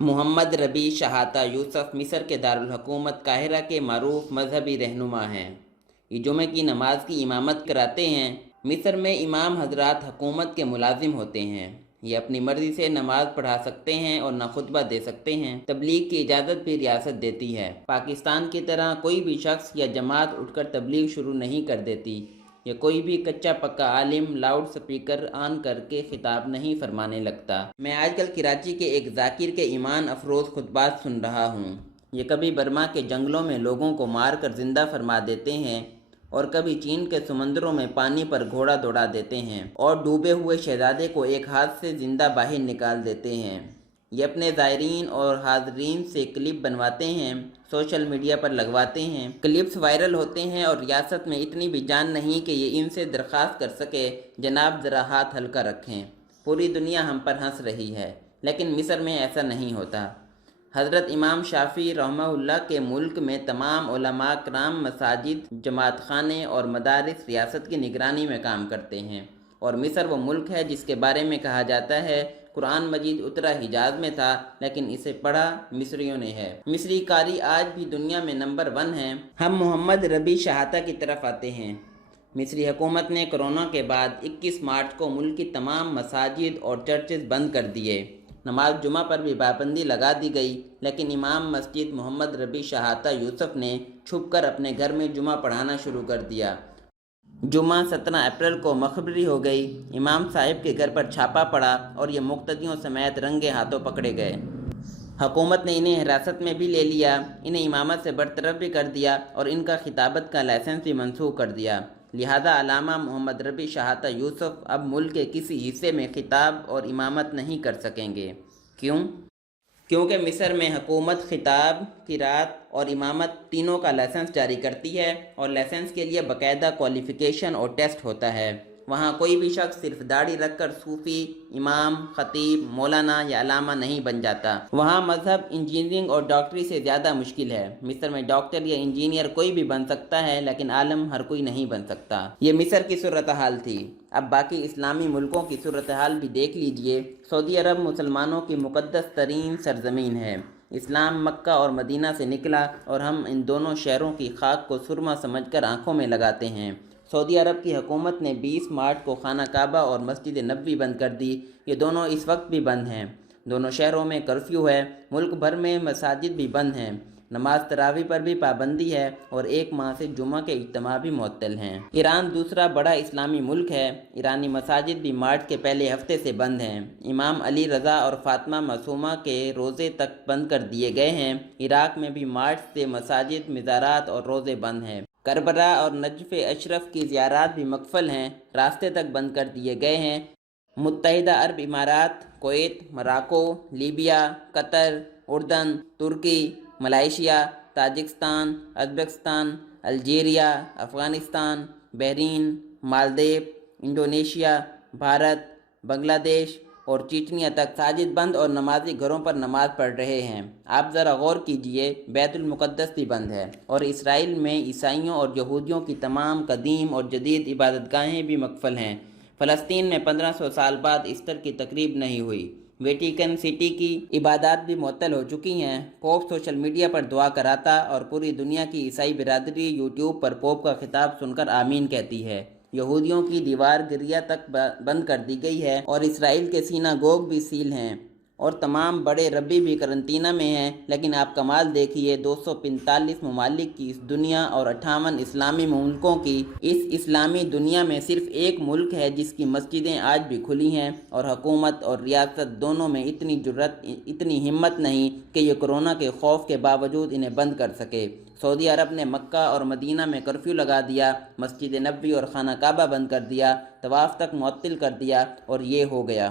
محمد ربیع شحاتہ یوسف مصر کے دارالحکومت قاہرہ کے معروف مذہبی رہنما ہیں۔ یہ جمعہ کی نماز کی امامت کراتے ہیں۔ مصر میں امام حضرات حکومت کے ملازم ہوتے ہیں۔ یہ اپنی مرضی سے نماز پڑھا سکتے ہیں اور نہ خطبہ دے سکتے ہیں۔ تبلیغ کی اجازت بھی ریاست دیتی ہے۔ پاکستان کی طرح کوئی بھی شخص یا جماعت اٹھ کر تبلیغ شروع نہیں کر دیتی، یا کوئی بھی کچا پکا عالم لاؤڈ سپیکر آن کر کے خطاب نہیں فرمانے لگتا۔ میں آج کل کراچی کے ایک ذاکر کے ایمان افروز خطبات سن رہا ہوں۔ یہ کبھی برما کے جنگلوں میں لوگوں کو مار کر زندہ فرما دیتے ہیں، اور کبھی چین کے سمندروں میں پانی پر گھوڑا دوڑا دیتے ہیں، اور ڈوبے ہوئے شہزادے کو ایک ہاتھ سے زندہ باہر نکال دیتے ہیں۔ یہ اپنے زائرین اور حاضرین سے کلپ بنواتے ہیں، سوشل میڈیا پر لگواتے ہیں، کلپس وائرل ہوتے ہیں، اور ریاست میں اتنی بھی جان نہیں کہ یہ ان سے درخواست کر سکے جناب ذرا ہاتھ ہلکا رکھیں۔ پوری دنیا ہم پر ہنس رہی ہے، لیکن مصر میں ایسا نہیں ہوتا۔ حضرت امام شافعی رحمہ اللہ کے ملک میں تمام علماء کرام مساجد، جماعت خانے اور مدارس ریاست کی نگرانی میں کام کرتے ہیں، اور مصر وہ ملک ہے جس کے بارے میں کہا جاتا ہے قرآن مجید اترا حجاز میں تھا لیکن اسے پڑھا مصریوں نے ہے۔ مصری قاری آج بھی دنیا میں نمبر 1 ہیں۔ ہم محمد ربیع شحاتہ کی طرف آتے ہیں۔ مصری حکومت نے کرونا کے بعد 21 مارچ کو ملک کی تمام مساجد اور چرچز بند کر دیے۔ نماز جمعہ پر بھی پابندی لگا دی گئی، لیکن امام مسجد محمد ربیع شحاتہ یوسف نے چھپ کر اپنے گھر میں جمعہ پڑھانا شروع کر دیا۔ جمعہ 17 اپریل کو مخبری ہو گئی۔ امام صاحب کے گھر پر چھاپا پڑا اور یہ مقتدیوں سمیت رنگے ہاتھوں پکڑے گئے۔ حکومت نے انہیں حراست میں بھی لے لیا، انہیں امامت سے برطرف بھی کر دیا اور ان کا خطابت کا لائسنس بھی منسوخ کر دیا۔ لہذا علامہ محمد ربیع شحاتہ یوسف اب ملک کے کسی حصے میں خطاب اور امامت نہیں کر سکیں گے۔ کیوں؟ کیونکہ مصر میں حکومت خطاب، قرات اور امامت تینوں کا لائسنس جاری کرتی ہے، اور لائسنس کے لیے باقاعدہ کوالیفیکیشن اور ٹیسٹ ہوتا ہے۔ وہاں کوئی بھی شخص صرف داڑھی رکھ کر صوفی، امام، خطیب، مولانا یا علامہ نہیں بن جاتا۔ وہاں مذہب انجینئرنگ اور ڈاکٹری سے زیادہ مشکل ہے۔ مصر میں ڈاکٹر یا انجینئر کوئی بھی بن سکتا ہے، لیکن عالم ہر کوئی نہیں بن سکتا۔ یہ مصر کی صورتحال تھی۔ اب باقی اسلامی ملکوں کی صورتحال بھی دیکھ لیجئے۔ سعودی عرب مسلمانوں کی مقدس ترین سرزمین ہے۔ اسلام مکہ اور مدینہ سے نکلا، اور ہم ان دونوں شہروں کی خاک کو سرما سمجھ کر آنکھوں میں لگاتے ہیں۔ سعودی عرب کی حکومت نے 20 مارچ کو خانہ کعبہ اور مسجد نبوی بند کر دی۔ یہ دونوں اس وقت بھی بند ہیں۔ دونوں شہروں میں کرفیو ہے۔ ملک بھر میں مساجد بھی بند ہیں۔ نماز تراویح پر بھی پابندی ہے، اور 1 ماہ سے جمعہ کے اجتماع بھی معطل ہیں۔ ایران دوسرا بڑا اسلامی ملک ہے۔ ایرانی مساجد بھی مارچ کے پہلے ہفتے سے بند ہیں۔ امام علی رضا اور فاطمہ معصومہ کے روزے تک بند کر دیے گئے ہیں۔ عراق میں بھی مارچ سے مساجد، مزارات اور روزے بند ہیں۔ کربلا اور نجف اشرف کی زیارات بھی مقفل ہیں، راستے تک بند کر دیے گئے ہیں۔ متحدہ عرب امارات، کویت، موراکو، لیبیا، قطر، اردن، Turkey, Malaysia, Tajikistan, Uzbekistan, Algeria, Afghanistan, Bahrain, Maldives, Indonesia, Bharat, Bangladesh اور چیچنیا تک مساجد بند اور نمازی گھروں پر نماز پڑھ رہے ہیں۔ آپ ذرا غور کیجئے، بیت المقدس بھی بند ہے، اور اسرائیل میں عیسائیوں اور یہودیوں کی تمام قدیم اور جدید عبادت گاہیں بھی مقفل ہیں۔ فلسطین میں 1500 سال بعد ایسٹر کی تقریب نہیں ہوئی۔ ویٹیکن سٹی کی عبادات بھی معطل ہو چکی ہیں۔ پوپ سوشل میڈیا پر دعا کراتا، اور پوری دنیا کی عیسائی برادری یوٹیوب پر پوپ کا خطاب سن کر آمین کہتی ہے۔ یہودیوں کی دیوار گریا تک بند کر دی گئی ہے، اور اسرائیل کے سیناگوگ بھی سیل ہیں، اور تمام بڑے ربی بھی قرنطینہ میں ہیں۔ لیکن آپ کمال دیکھیے، 245 ممالک کی اس دنیا اور 58 اسلامی ملکوں کی اس اسلامی دنیا میں صرف ایک ملک ہے جس کی مسجدیں آج بھی کھلی ہیں، اور حکومت اور ریاست دونوں میں اتنی جرأت، اتنی ہمت نہیں کہ یہ کورونا کے خوف کے باوجود انہیں بند کر سکے۔ سعودی عرب نے مکہ اور مدینہ میں کرفیو لگا دیا، مسجد نبوی اور خانہ کعبہ بند کر دیا، طواف تک معطل کر دیا، اور یہ ہو گیا۔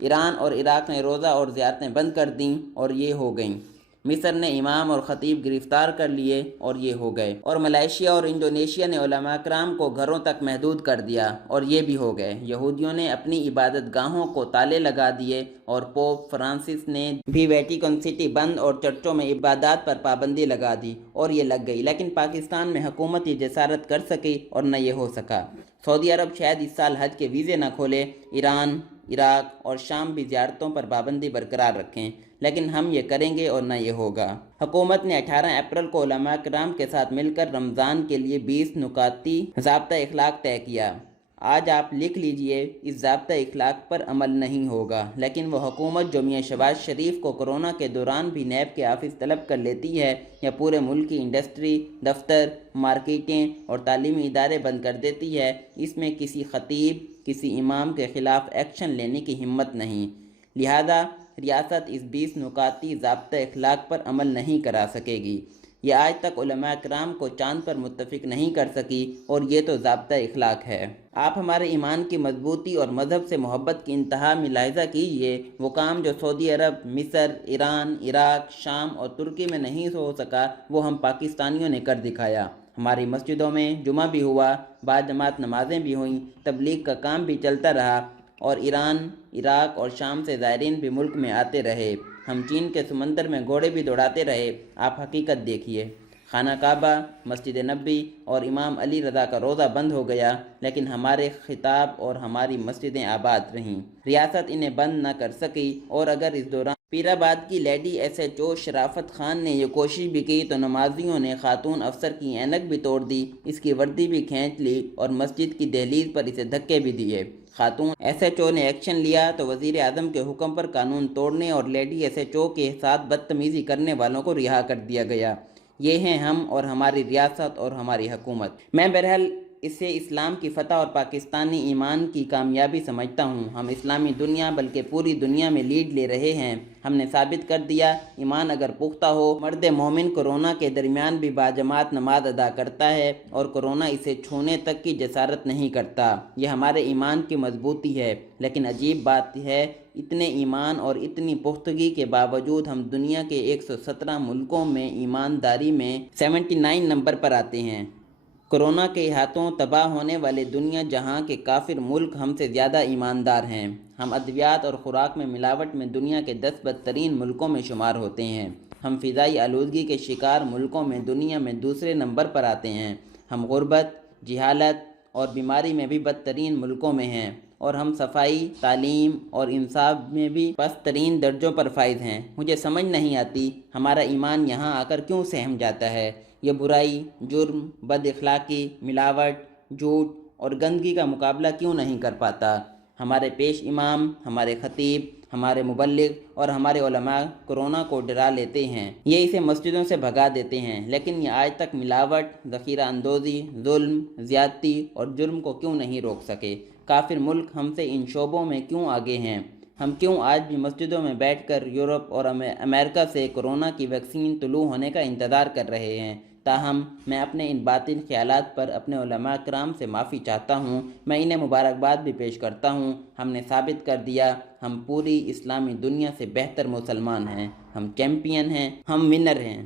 ایران اور عراق نے روزہ اور زیارتیں بند کر دیں، اور یہ ہو گئیں۔ مصر نے امام اور خطیب گرفتار کر لیے، اور یہ ہو گئے۔ اور ملائیشیا اور انڈونیشیا نے علماء کرام کو گھروں تک محدود کر دیا، اور یہ بھی ہو گئے۔ یہودیوں نے اپنی عبادت گاہوں کو تالے لگا دیے، اور پوپ فرانسس نے بھی ویٹیکن سٹی بند اور چرچوں میں عبادات پر پابندی لگا دی، اور یہ لگ گئی۔ لیکن پاکستان میں حکومت یہ جسارت کر سکی، اور نہ یہ ہو سکا۔ سعودی عرب شاید اس سال حج کے ویزے نہ کھولے۔ ایران، عراق اور شام بھی زیارتوں پر پابندی برقرار رکھیں، لیکن ہم یہ کریں گے اور نہ یہ ہوگا۔ حکومت نے 18 اپریل کو علماء کرام کے ساتھ مل کر رمضان کے لیے 20 نکاتی ضابطہ اخلاق طے کیا۔ آج آپ لکھ لیجئے، اس ضابطہ اخلاق پر عمل نہیں ہوگا، لیکن وہ حکومت جو میاں شہباز شریف کو کرونا کے دوران بھی نیب کے آفس طلب کر لیتی ہے، یا پورے ملک کی انڈسٹری، دفتر، مارکیٹیں اور تعلیمی ادارے بند کر دیتی ہے، اس میں کسی خطیب، کسی امام کے خلاف ایکشن لینے کی ہمت نہیں۔ لہذا ریاست اس 20 نکاتی ضابطہ اخلاق پر عمل نہیں کرا سکے گی۔ یہ آج تک علماء کرام کو چاند پر متفق نہیں کر سکی، اور یہ تو ضابطہ اخلاق ہے۔ آپ ہمارے ایمان کی مضبوطی اور مذہب سے محبت کی انتہا ملاحظہ کیجئے۔ وہ کام جو سعودی عرب، مصر، ایران، عراق، شام اور ترکی میں نہیں ہو سکا، وہ ہم پاکستانیوں نے کر دکھایا۔ ہماری مسجدوں میں جمعہ بھی ہوا، باجماعت نمازیں بھی ہوئیں، تبلیغ کا کام بھی چلتا رہا، اور ایران، عراق اور شام سے زائرین بھی ملک میں آتے رہے۔ ہم چین کے سمندر میں گھوڑے بھی دوڑاتے رہے۔ آپ حقیقت دیکھیے، خانہ کعبہ، مسجد نبوی اور امام علی رضا کا روضہ بند ہو گیا، لیکن ہمارے خطاب اور ہماری مسجدیں آباد رہیں۔ ریاست انہیں بند نہ کر سکی، اور اگر اس دوران پیر آباد کی لیڈی ایس ایچ او شرافت خان نے یہ کوشش بھی کی تو نمازیوں نے خاتون افسر کی اینک بھی توڑ دی، اس کی وردی بھی کھینچ لی اور مسجد کی دہلیز پر اسے دھکے بھی دیے۔ خاتون ایس ایچ او نے ایکشن لیا تو وزیر اعظم کے حکم پر قانون توڑنے اور لیڈی ایس ایچ او کے ساتھ بدتمیزی کرنے والوں کو رہا کر دیا گیا۔ یہ ہیں ہم اور ہماری ریاست اور ہماری حکومت۔ میں بہرحال اسے اسلام کی فتح اور پاکستانی ایمان کی کامیابی سمجھتا ہوں۔ ہم اسلامی دنیا بلکہ پوری دنیا میں لیڈ لے رہے ہیں۔ ہم نے ثابت کر دیا، ایمان اگر پختہ ہو، مرد مومن کورونا کے درمیان بھی باجماعت نماز ادا کرتا ہے، اور کورونا اسے چھونے تک کی جسارت نہیں کرتا۔ یہ ہمارے ایمان کی مضبوطی ہے۔ لیکن عجیب بات ہے، اتنے ایمان اور اتنی پختگی کے باوجود ہم دنیا کے 117 ملکوں میں ایمانداری میں 79 نمبر پر آتے ہیں۔ کورونا کے ہاتھوں تباہ ہونے والے دنیا جہاں کے کافر ملک ہم سے زیادہ ایماندار ہیں۔ ہم ادویات اور خوراک میں ملاوٹ میں دنیا کے 10 بدترین ملکوں میں شمار ہوتے ہیں۔ ہم فضائی آلودگی کے شکار ملکوں میں دنیا میں دوسرے نمبر پر آتے ہیں۔ ہم غربت، جہالت اور بیماری میں بھی بدترین ملکوں میں ہیں، اور ہم صفائی، تعلیم اور انصاف میں بھی پست ترین درجوں پر فائز ہیں۔ مجھے سمجھ نہیں آتی ہمارا ایمان یہاں آ کر کیوں سہم جاتا ہے۔ یہ برائی، جرم، بد اخلاقی، ملاوٹ، جھوٹ اور گندگی کا مقابلہ کیوں نہیں کر پاتا۔ ہمارے پیش امام، ہمارے خطیب، ہمارے مبلغ اور ہمارے علماء کورونا کو ڈرا لیتے ہیں، یہ اسے مسجدوں سے بھگا دیتے ہیں، لیکن یہ آج تک ملاوٹ، ذخیرہ اندوزی، ظلم، زیادتی اور جرم کو کیوں نہیں روک سکے۔ کافر ملک ہم سے ان شعبوں میں کیوں آگے ہیں؟ ہم کیوں آج بھی مسجدوں میں بیٹھ کر یورپ اور امریکہ سے کورونا کی ویکسین طلوع ہونے کا انتظار کر رہے ہیں؟ تاہم میں اپنے ان باطن خیالات پر اپنے علماء کرام سے معافی چاہتا ہوں۔ میں انہیں مبارکباد بھی پیش کرتا ہوں۔ ہم نے ثابت کر دیا، ہم پوری اسلامی دنیا سے بہتر مسلمان ہیں۔ ہم چیمپئن ہیں، ہم ونر ہیں۔